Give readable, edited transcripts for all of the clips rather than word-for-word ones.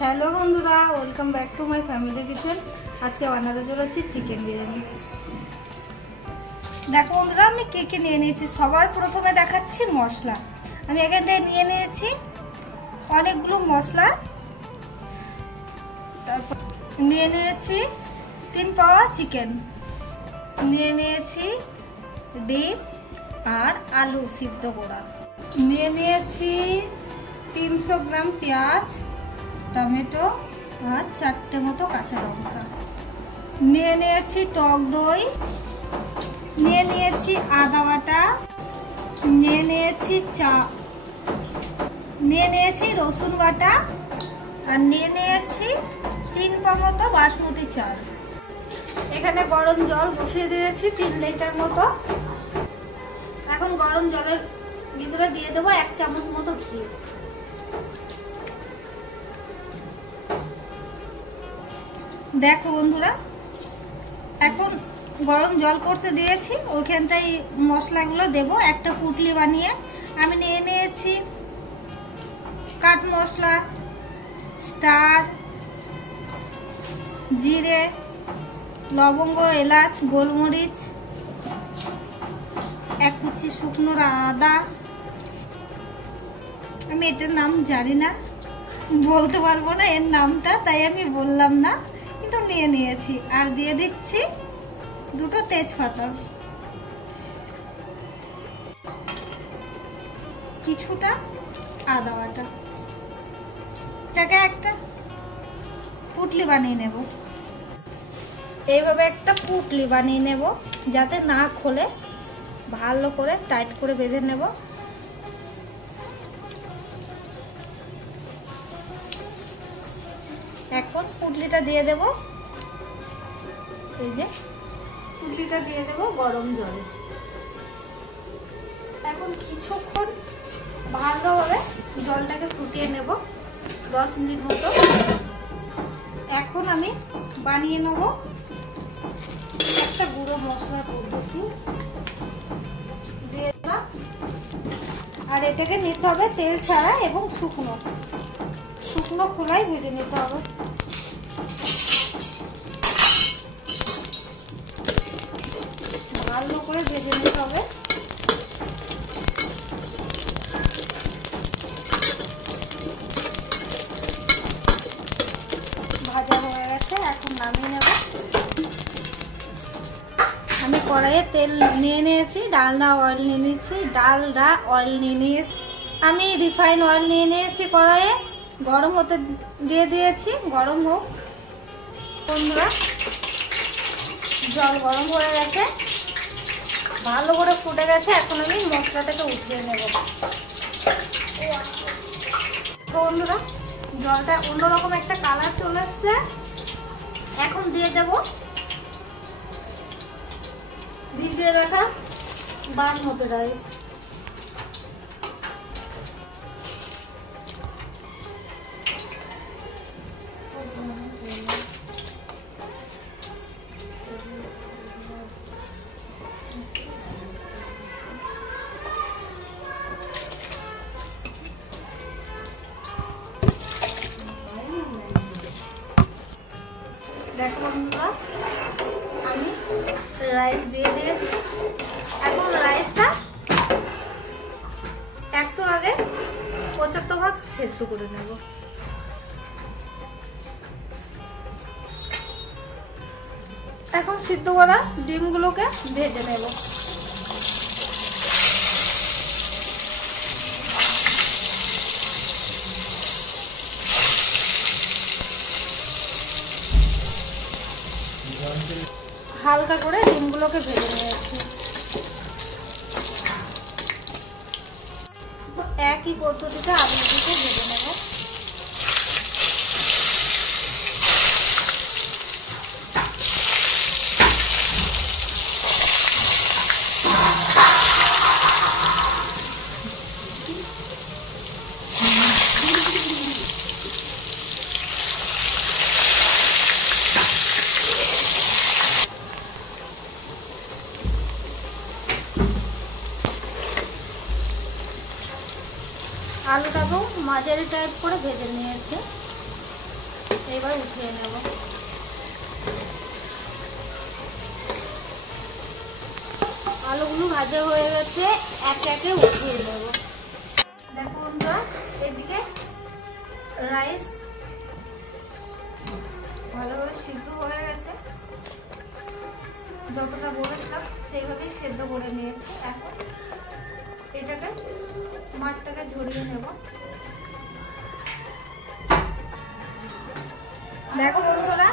Hello বন্ধুরা, welcome back to my family kitchen. আজকে বানাতে চলেছি চিকেন বিরিয়ানি। দেখো বন্ধুরা, আমি কে নিয়ে নিয়েছি। সবার প্রথমে দেখাচ্ছি মশলা। আমি এখানটায় নিয়ে নিয়েছি অনেকগুলো মশলা। তারপর নিয়ে নিয়েছি 3 পাওয়া চিকেন, নিয়ে নিয়েছি ডিম আর আলু সিদ্ধ করা, নিয়ে নিয়েছি 300 গ্রাম পেঁয়াজ, টমেটো আর 4টে মতো কাঁচা লঙ্কা, নিয়ে নিয়েছি টক দই, নিয়ে নিয়েছি আদা বাটা, নিয়ে নিয়েছি নিয়ে নিয়েছি রসুন বাটা আর নিয়ে নিয়েছি 3 পা মতো বাসমতি চাল। এখানে গরম জল বসিয়ে দিয়েছি 3 লিটার মতো। এখন গরম জলের ভিতরে দিয়ে দেবো 1 চামচ মতো ঘি। দেখো বন্ধুরা, এখন গরম জল করতে দিয়েছি, ওইখানটাই মশলাগুলো দেব। একটা পুটলি বানিয়ে আমি নিয়ে নিয়েছি কাঠ মশলা, স্টার, জিরে, লবঙ্গ, এলাচ, গোলমরিচ, 1 কুচি শুকনো আদা। আমি এটার নাম জানি না, বলতে পারবো না এর নামটা, তাই আমি বললাম না, কিন্তু নিয়ে নিয়েছি। আর দিয়ে দিচ্ছি 2টো তেজপাতা, কিছুটা আদা বাটা। এটাকে একটা পুটলি বানিয়ে নেব। এইভাবে একটা পুটলি বানিয়ে নেব, যাতে না খোলে। ভালো করে টাইট করে বেঁধে নেব। এখন পুটলিটা দিয়ে দেব, এই যে পুটলিটা দিয়ে দেব গরম জলে। এখন কিছুক্ষণ ভালোভাবে জলটাকে ফুটিয়ে নেব, 10 মিনিট মতো। এখন আমি বানিয়ে নেব একটা গুঁড়ো মশলা পদ্ধতি দিয়ে দিলাম। আর এটাকে নিতে হবে তেল ছাড়া এবং শুকনো খোলাই ভেজে নিতে হবে। ভালো করে ভেজে নিতে হবে। ভাজা হয়ে গেছে, এখন নামিয়ে নেব। আমি কড়াইয়ে তেল নিয়ে নিয়েছি, ডালডা অয়েল নিয়ে নিয়েছি। আমি রিফাইন অয়েল নিয়ে নিয়েছি। কড়াইয়ে গরম হতে দিয়ে দিয়েছি, গরম হোক। বন্ধুরা, জল গরম হয়ে গেছে, ভালো করে ফুটে গেছে। এখন আমি মশলাটাকে উঠিয়ে নেব। বন্ধুরা, জলটা অন্যরকম একটা কালার চলে এসছে। এখন দিয়ে দেব ভিজিয়ে রাখা বাসমতি রাইস। দেখো বন্ধুরা, আমি রাইস দিয়ে দিয়েছি। এখন রাইসটা 100 আগে 75 ভাগ সেদ্ধ করে নেব। এখন সিদ্ধ করা ডিমগুলোকে ভেজে নেব। হালকা করে ডিমগুলোকে ভেজে নিয়েছি। একই পদ্ধতিতে আলুগুলোকে ভেজে নেব। আলুটাকেও মাঝারি টাইপ করে ভেজে নিয়েছি। এবার উঠিয়ে নেব। আলুগুলো ভাজা হয়ে গেছে, একে একে উঠিয়ে নেব। দেখো বন্ধুরা, এদিকে রাইস ভালোভাবে সিদ্ধ হয়ে গেছে, যতটা বলেছিলাম সেইভাবেই সেদ্ধ করে নিয়েছি। এখন এটাকে মাঠটাকে ঝরিয়ে নেব। দেখো বন্ধুরা,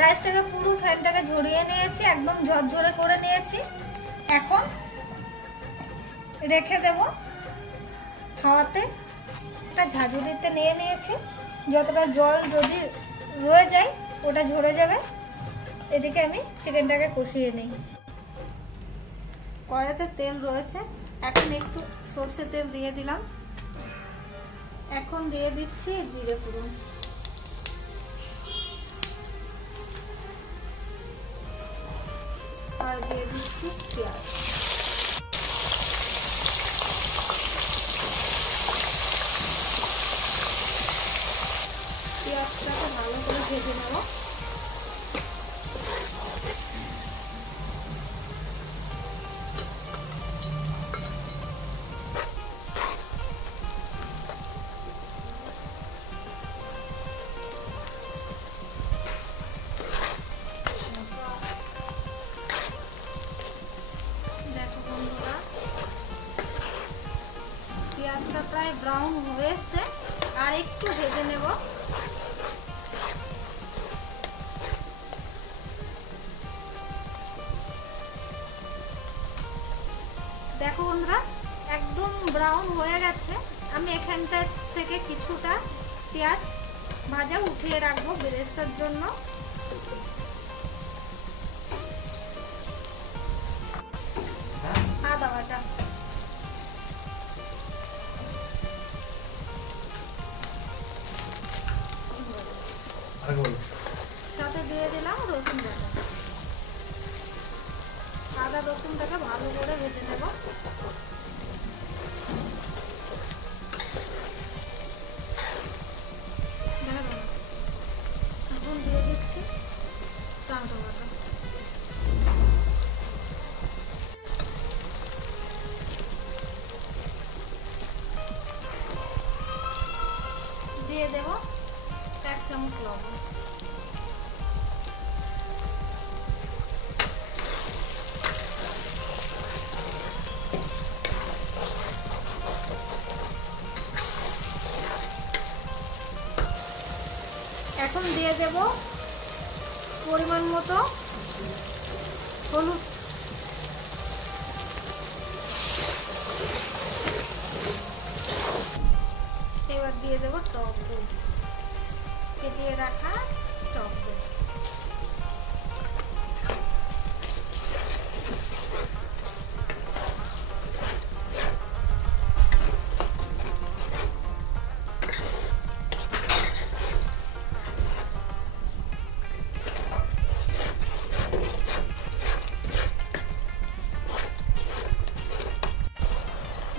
রাইসটাকে পুরো ফ্যানটাকে ঝরিয়ে নিয়েছি, একদম ঝরঝরে করে নিয়েছি। এখন রেখে দেব হাওয়াতে, একটা ঝাঁঝুরিতে নিয়ে নিয়েছি। যতটা জল যদি রয়ে যায় ওটা ঝরে যাবে। এদিকে আমি চিকেনটাকে কষিয়ে নিই। কড়াইতে তেল রয়েছে, এখন একটু সরষে তেল দিয়ে দিলাম। এখন দিয়ে দিচ্ছি জিরে ফোড়ন, আর দিয়ে দিচ্ছি পেঁয়াজ। পেঁয়াজটাকে ভালো করে ভেজে নেব। দেখো বন্ধুরা, পেঁয়াজটা প্রায় ব্রাউন হয়ে এসছে, আর একটু ভেজে নেব। দেখো বন্ধুরা, একদম ব্রাউন হয়ে গেছে। আমি এখানটা থেকে কিছুটা পেঁয়াজ ভাজা উঠিয়ে রাখবো বেরেস্তার জন্য। আদা বাটা, সাথে দিয়ে দিলাম রসুন বাটা। আদা রসুনটাকে ভালো করে ভেজে নেব। এখন দিয়ে দিচ্ছি টমেটো বাটা। দিয়ে দেব 1 চামচ লবণ। এখন দিয়ে দেব পরিমাণ মতো হলুদ। এবার দিয়ে দেব টক দই, কেটে রাখা টক দই।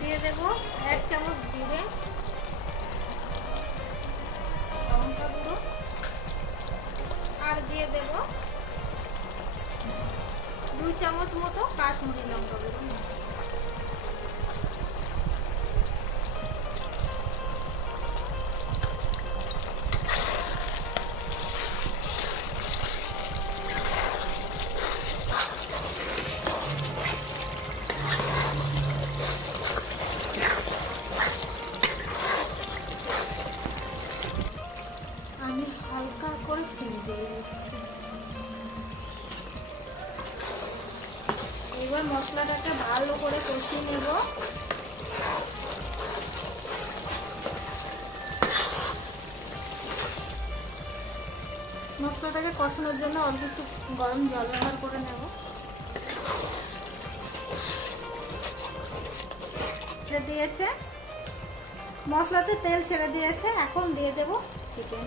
দিয়ে দেব 1 চামচ জিরে, লঙ্কা গুঁড়ো, আর দিয়ে দেব 2 চামচ মতো কাশ্মীরি লঙ্কা গুঁড়ো। আমি হালকা করে চিনি দিয়ে দিচ্ছি। এবার মশলাটাকে ভালো করে কষিয়ে নেব। মশলাটাকে কষানোর জন্য অল্প একটু গরম জল ব্যবহার করে নেব। দিয়েছে, মশলাতে তেল ছেড়ে দিয়েছে। এখন দিয়ে দেব চিকেন।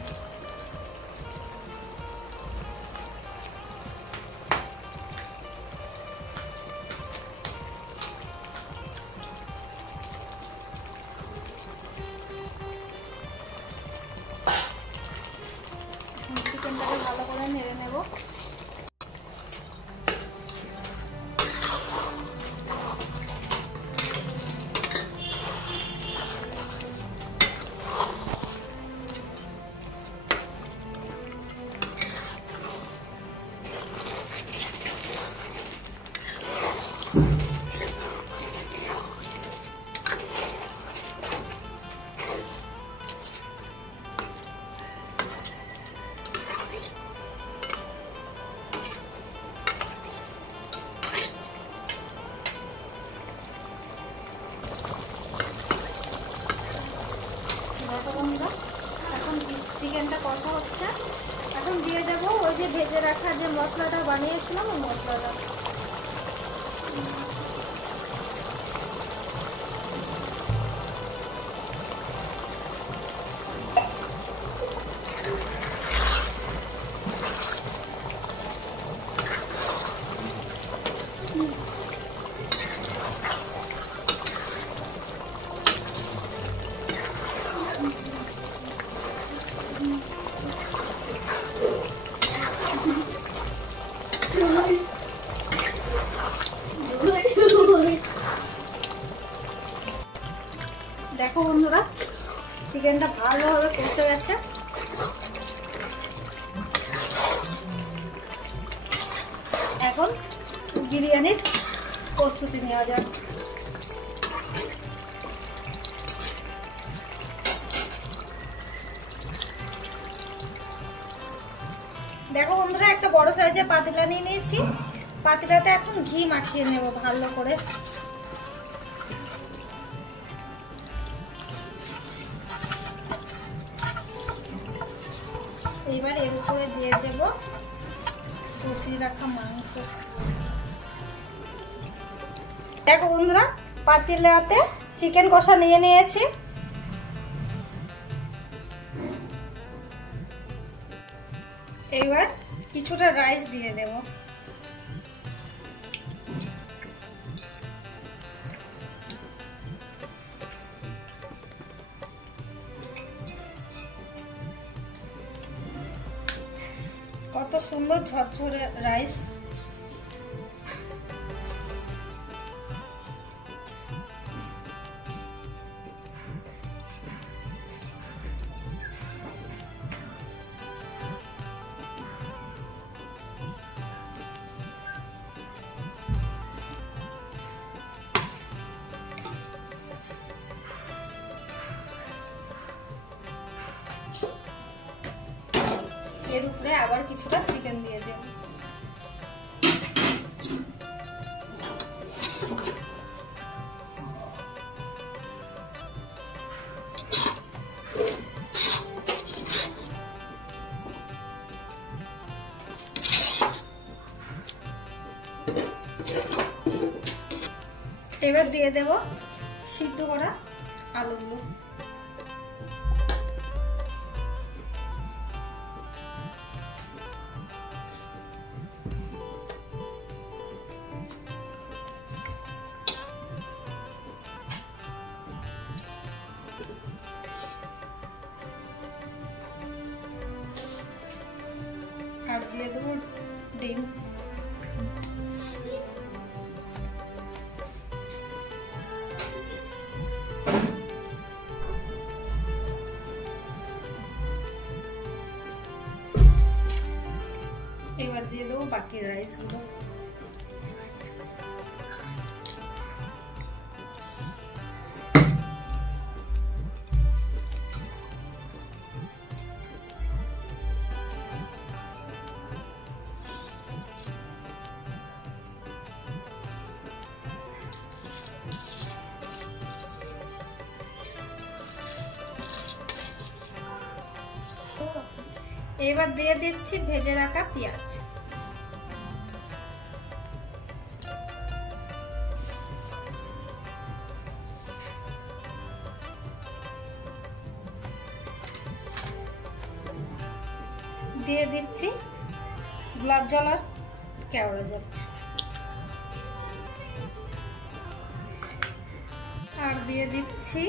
চিকেনটাকে ভালো করে নেড়ে নেব। এখন চিকেনটা কষা হচ্ছে, এখন দিয়ে দেবো ওই যে ভেজে রাখা যে মশলাটা বানিয়েছিলাম ওই মশলাটা। দেখো বন্ধুরা, চিকেনটা ভালোভাবে কষে গেছে। এখন বিরিয়ানির প্রস্তুতি নেওয়া যাক। দেখো বন্ধুরা, একটা বড় সাইজের পাতিলা নিয়ে নিয়েছি। পাতিলাতে এখন ঘি মাখিয়ে নেব ভালো করে। এবার এর উপরে দিয়ে দেব কষিয়ে রাখা মাংস। দেখো বন্ধুরা, পাতিলাতে চিকেন কষা নিয়ে নিয়েছি। এবার কিছুটা রাইস দিয়ে দেব। কত সুন্দর ঝরঝরে রাইস। এর উপরে আবার কিছুটা চিকেন দিয়ে দেব। এবার দিয়ে দেব সিদ্ধ করা আলুগুলো। আর দিয়ে দেবো ডিম। এবার দিয়ে দেবো বাকি রাইসগুলো। এবার দিয়ে দিচ্ছি ভেজে রাখা পেঁয়াজ। দিয়ে দিচ্ছি গোলাপ জল আর কেওড়া জল। আর দিয়ে দিচ্ছি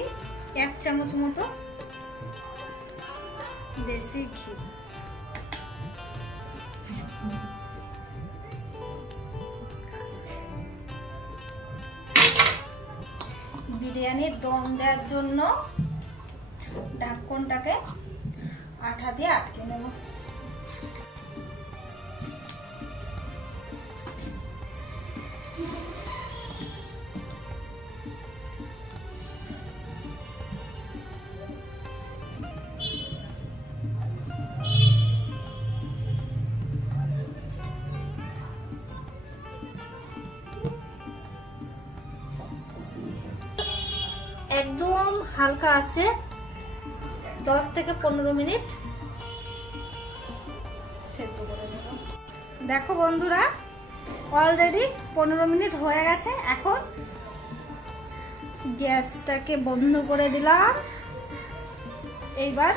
1 চামচ মতো দেশি ঘি। বিরিয়ানির দম দেওয়ার জন্য ঢাকনটাকে আঠা দিয়ে আটকে নেব। একদম হালকা আছে 10 থেকে 15 মিনিট সেদ্ধ করে নেব। দেখো বন্ধুরা, অলরেডি 15 মিনিট হয়ে গেছে। এখন গ্যাসটাকে বন্ধ করে দিলাম। এইবার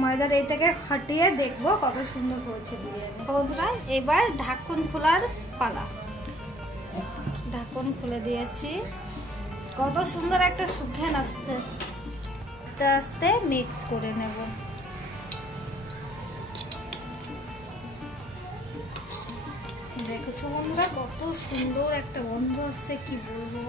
ময়দার এইটাকে হাটিয়ে দেখবো কত সুন্দর হয়েছে বিরিয়ানি। বন্ধুরা, এবার ঢাকন খোলার পালা। ঢাকন খুলে দিয়েছি। কত সুন্দর একটা সুঘ্রাণ আসছে। আস্তে আস্তে মিক্স করে নেব। দেখেছো বন্ধুরা, কত সুন্দর একটা গন্ধ আসছে, কি বলবো।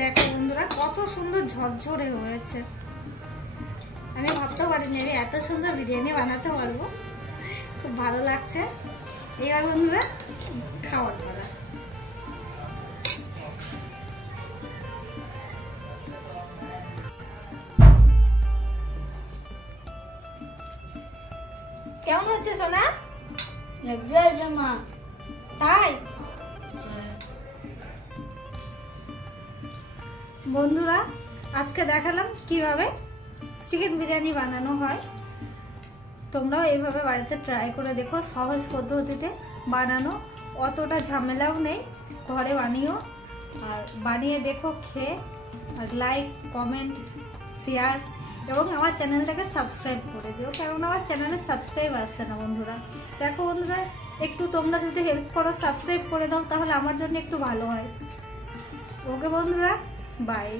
দেখো বন্ধুরা, কত সুন্দর ঝরঝরে হয়েছে। আমি ভাবতেও পারিনি আমি এত সুন্দর বিরিয়ানি বানাতে পারবো। খুব ভালো লাগছে। এবার বন্ধুরা খাওয়ার পালা। কেমন হচ্ছে সোনা? মা তাই বন্ধুরা, আজকে দেখালাম কিভাবে চিকেন বিরিয়ানি বানানো হয়। তোমরাও এইভাবে বাড়িতে ট্রাই করে দেখো। সহজ পদ্ধতিতে বানানো, অতটা ঝামেলাও নেই। ঘরে বানিও, আর বানিয়ে দেখো, খেয়ে আর লাইক, কমেন্ট, শেয়ার এবং আমার চ্যানেলটাকে সাবস্ক্রাইব করে দিও, কারণ আমার চ্যানেলে সাবস্ক্রাইব আসছে না বন্ধুরা। দেখো বন্ধুরা, একটু তোমরা যদি হেল্প করো, সাবস্ক্রাইব করে দাও, তাহলে আমার জন্য একটু ভালো হয়। ওকে বন্ধুরা, বাই।